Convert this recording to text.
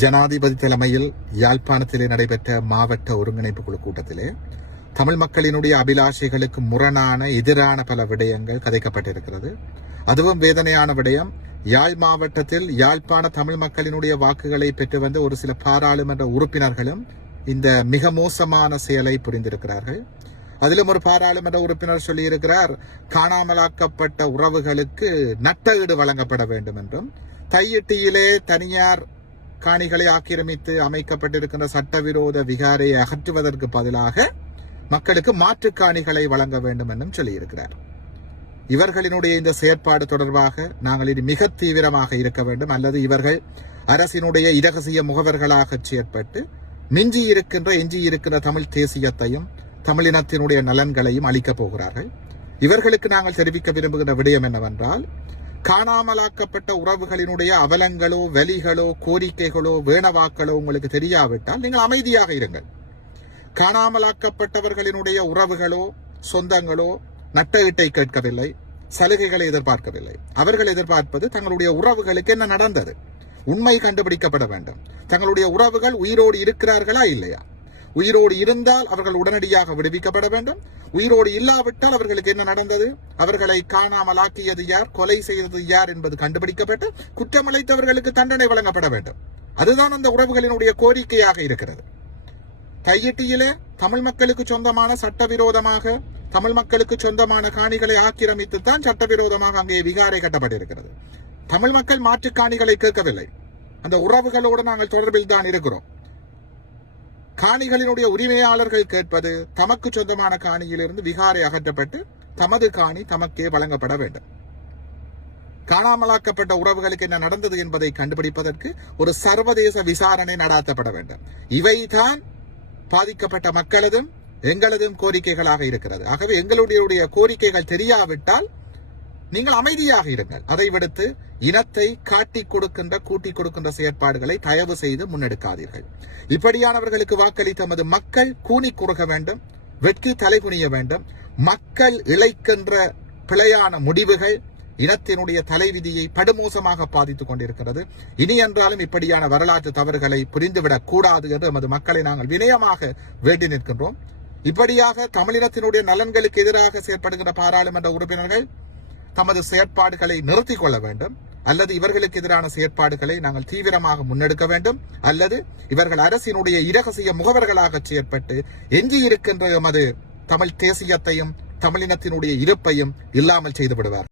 ஜனாதிபதி தலைமையில் யாழ்ப்பாணத்திலே நடைபெற்ற மாவட்ட ஒருங்கிணைப்பு குழு கூட்டத்திலே தமிழ் மக்களினுடைய அபிலாஷைகளுக்கு முரணான எதிரான பல விடயங்கள் கதைக்கப்பட்டிருக்கிறது. அதுவும் வேதனையான விடயம். யாழ் மாவட்டத்தில் யாழ்ப்பாண தமிழ் மக்களினுடைய வாக்குகளை பெற்று வந்த ஒரு சில பாராளுமன்ற உறுப்பினர்களும் இந்த மிக மோசமான செயலை புரிந்திருக்கிறார்கள். அதிலும் ஒரு பாராளுமன்ற உறுப்பினர் சொல்லியிருக்கிறார், காணாமலாக்கப்பட்ட உறவுகளுக்கு நட்டஈடு வழங்கப்பட வேண்டும் என்றும், தையிட்டியிலே தனியார் காணிகளை ஆக்கிரமித்து அமைக்கப்பட்டிருக்கின்ற சட்டவிரோத விகாரையை அகற்றுவதற்கு பதிலாக மக்களுக்கு மாற்று காணிகளை வழங்க வேண்டும் என்றும் சொல்லியிருக்கிறார். இவர்களினுடைய இந்த செயற்பாடு தொடர்பாக நாங்கள் இது மிக தீவிரமாக இருக்க வேண்டும், அல்லது இவர்கள் அரசினுடைய இரகசிய முகவர்களாக செயற்பட்டு எஞ்சி இருக்கின்ற தமிழ் தேசியத்தையும் தமிழினத்தினுடைய நலன்களையும் அளிக்கப் போகிறார்கள். இவர்களுக்கு நாங்கள் தெரிவிக்க விரும்புகின்ற விடயம் என்னவென்றால், காணாமலாக்கப்பட்ட உறவுகளினுடைய அவலங்களோ வலிகளோ கோரிக்கைகளோ வேணவாக்களோ உங்களுக்கு தெரியாவிட்டால் நீங்கள் அமைதியாக இருங்கள். காணாமலாக்கப்பட்டவர்களினுடைய உறவுகளோ சொந்தங்களோ நட்டஈட்டை கேட்கவில்லை, சலுகைகளை எதிர்பார்க்கவில்லை. அவர்கள் எதிர்பார்ப்பது தங்களுடைய உறவுகளுக்கு என்ன நடந்தது, உண்மை கண்டுபிடிக்கப்பட வேண்டும். தங்களுடைய உறவுகள் உயிரோடு இருக்கிறார்களா இல்லையா, உயிரோடு இருந்தால் அவர்கள் உடனடியாக விடுவிக்கப்பட வேண்டும். உயிரோடு இல்லாவிட்டால் அவர்களுக்கு என்ன நடந்தது, அவர்களை காணாமலாக்கியது யார், கொலை செய்தது யார் என்பது கண்டுபிடிக்கப்பட்டு குற்றமளித்தவர்களுக்கு தண்டனை வழங்கப்பட வேண்டும். அதுதான் அந்த உறவுகளினுடைய கோரிக்கையாக இருக்கிறது. தையிட்டியிலே தமிழ் மக்களுக்கு சொந்தமான சட்டவிரோதமாக தமிழ் மக்களுக்கு சொந்தமான காணிகளை ஆக்கிரமித்துத்தான் சட்டவிரோதமாக அங்கே விகாரை கட்டப்பட்டிருக்கிறது. தமிழ் மக்கள் மாற்று காணிகளை கேட்கவில்லை. அந்த உறவுகளோடு நாங்கள் தொடர்பில் தான் இருக்கிறோம். காணிகளினுடைய உரிமையாளர்கள் கேட்பது தமக்கு சொந்தமான காணியிலிருந்து விகாரை அகற்றப்பட்டு தமது காணி தமக்கே வழங்கப்பட வேண்டும். காணாமலாக்கப்பட்ட உறவுகளுக்கு என்ன நடந்தது என்பதை கண்டுபிடிப்பதற்கு ஒரு சர்வதேச விசாரணை நடாத்தப்பட வேண்டும். இவைதான் பாதிக்கப்பட்ட மக்களதும் எங்களதும் கோரிக்கைகளாக இருக்கிறது. ஆகவே எங்களுடைய கோரிக்கைகள் தெரியாவிட்டால் நீங்கள் அமைதியாக இருங்கள். அதை விடுத்து இனத்தை காட்டிக் கொடுக்கின்ற கூட்டிக் கொடுக்கின்ற செயற்பாடுகளை தயவு செய்து முன்னெடுக்காதீர்கள். இப்படியானவர்களுக்கு வாக்களித்த நமது மக்கள் கூனி குறுக வேண்டும், வெட்கி தலைகுனிய வேண்டும். மக்கள் இழைக்கின்ற பிழையான முடிவுகள் இனத்தினுடைய தலைவிதியை படுமோசமாக பாதித்துக் கொண்டிருக்கிறது. இனி என்றாலும் இப்படியான வரலாற்று தவறுகளை புரிந்துவிடக் கூடாது என்று நமது மக்களை நாங்கள் வினயமாக வேண்டி நிற்கின்றோம். இப்படியாக தமிழினத்தினுடைய நலன்களுக்கு எதிராக செயற்படுகின்ற பாராளுமன்ற உறுப்பினர்கள் தமது செயற்பாடுகளை நிறுத்திக் கொள்ள வேண்டும், அல்லது இவர்களுக்கு எதிரான செயற்பாடுகளை நாங்கள் தீவிரமாக முன்னெடுக்க வேண்டும், அல்லது இவர்கள் அரசினுடைய இரகசிய முகவர்களாக செயற்பட்டு எஞ்சி இருக்கின்ற எமது தமிழ் தேசியத்தையும் தமிழினத்தினுடைய இருப்பையும் இல்லாமல் செய்து விடுவார்.